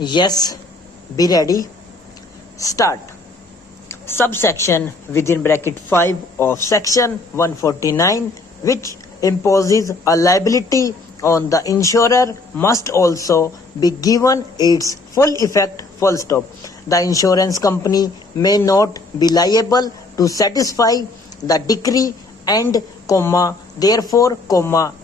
Yes, be ready. Start. Subsection within bracket 5 of section 149, which imposes a liability on the insurer, must also be given its full effect. Full stop. The insurance company may not be liable to satisfy the decree and therefore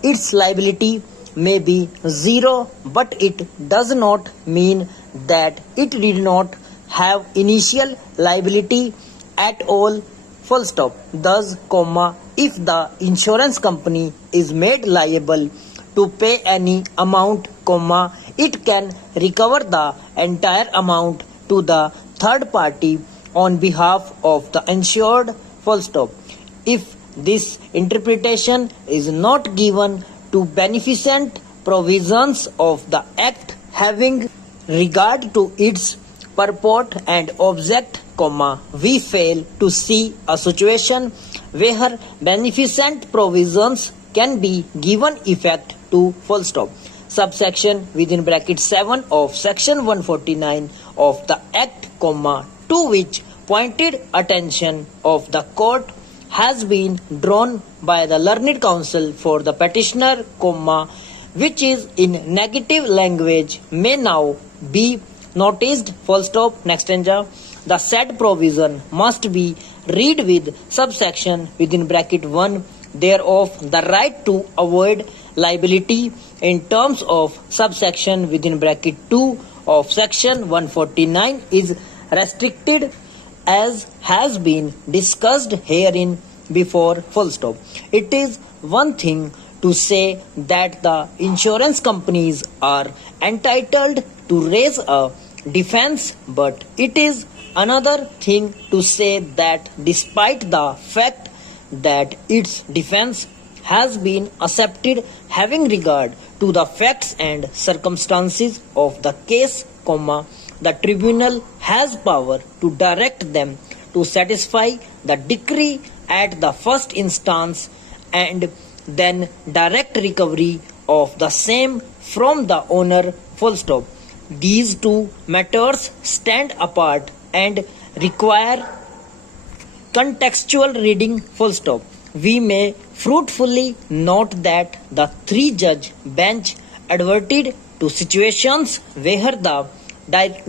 its liability may be zero, but it does not mean that it did not have initial liability at all. Full stop. Thus, if the insurance company is made liable to pay any amount, it can recover the entire amount to the third party on behalf of the insured. Full stop. If this interpretation is not given to beneficent provisions of the Act having regard to its purport and object, we fail to see a situation where beneficent provisions can be given effect to. Full stop. Subsection within bracket 7 of section 149 of the Act, to which pointed attention of the court has been drawn by the learned counsel for the petitioner, which is in negative language, may now be noticed. Full stop. Next stanza. The said provision must be read with subsection within bracket 1 thereof. The right to avoid liability in terms of subsection within bracket 2 of section 149 is restricted as has been discussed herein before. Full stop. It is one thing to say that the insurance companies are entitled to raise a defense, but it is another thing to say that despite the fact that its defense has been accepted having regard to the facts and circumstances of the case, the tribunal has power to direct them to satisfy the decree at the first instance and then direct recovery of the same from the owner. Full stop. These two matters stand apart and require contextual reading. Full stop. We may fruitfully note that the three-judge bench adverted to situations where the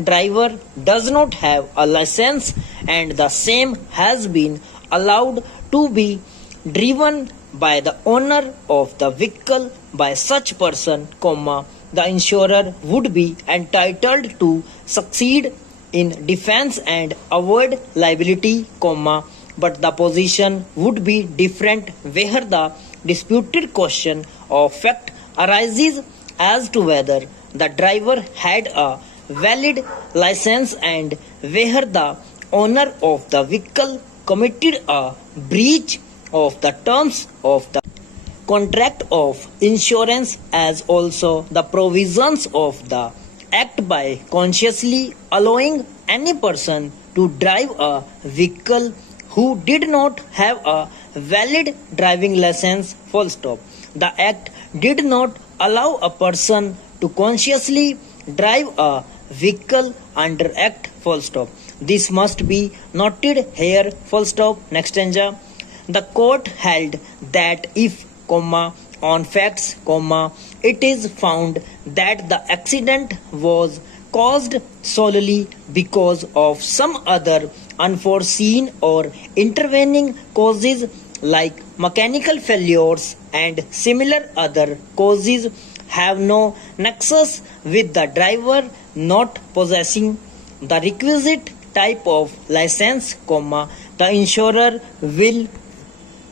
driver does not have a license and the same has been allowed to be driven by the owner of the vehicle by such person, the insurer would be entitled to succeed in defense and avoid liability, but the position would be different where the disputed question of fact arises as to whether the driver had a valid license and where the owner of the vehicle committed a breach of the terms of the contract of insurance, as also the provisions of the Act by consciously allowing any person to drive a vehicle who did not have a valid driving license. Full stop. The Act did not allow a person to consciously drive a vehicle under Act. Full stop. This must be noted here. Full stop. Next stanza. The court held that if, on facts, it is found that the accident was caused solely because of some other unforeseen or intervening causes like mechanical failures and similar other causes have no nexus with the driver not possessing the requisite type of license, the insurer will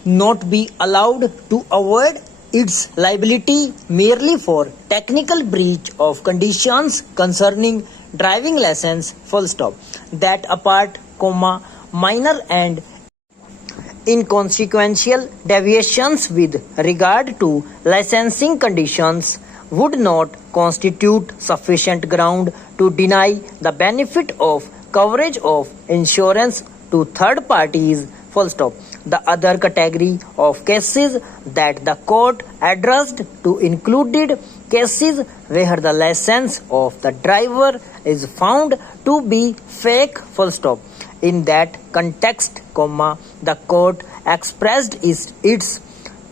not be allowed to avoid its liability merely for technical breach of conditions concerning driving license. Full stop. That apart, minor and inconsequential deviations with regard to licensing conditions would not constitute sufficient ground to deny the benefit of coverage of insurance to third parties. Full stop. The other category of cases that the court addressed to included cases where the license of the driver is found to be fake, full stop. In that context, the court expressed its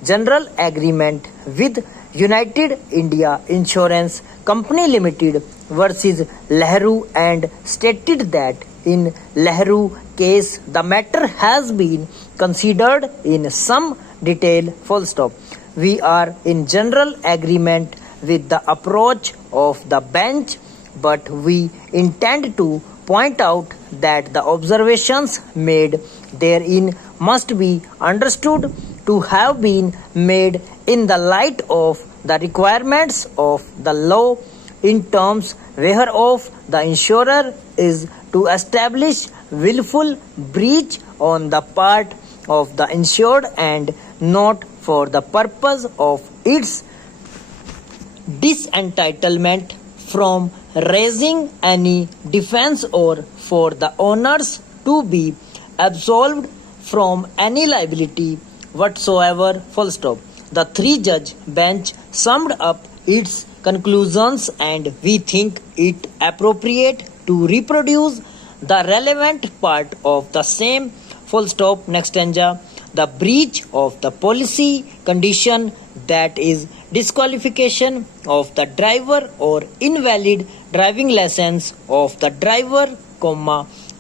general agreement with United India Insurance Company Limited versus Lehru and stated that in Lehru case the matter has been considered in some detail, full stop. We are in general agreement with the approach of the bench, but we intend to point out that the observations made therein must be understood to have been made in the light of the requirements of the law in terms whereof the insurer is to establish willful breach on the part of the insured and not for the purpose of its disentitlement from raising any defense or for the owners to be absolved from any liability whatsoever, full stop. The three-judge bench summed up its conclusions and we think it appropriate to reproduce the relevant part of the same, full stop. Next stanza. The breach of the policy condition, that is disqualification of the driver or invalid driving license of the driver,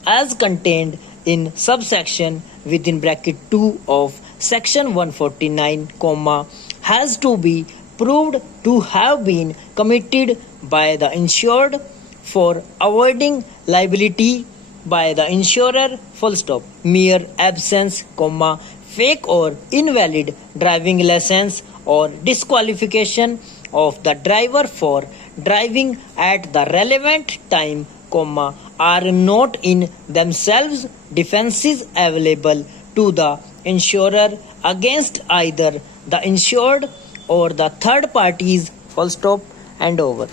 as contained in subsection within bracket 2 of section 149, has to be proved to have been committed by the insured for avoiding liability by the insurer, full stop. Mere absence, fake or invalid driving license or disqualification of the driver for driving at the relevant time, are not in themselves defenses available to the insurer against either the insured or the third parties, full stop and over.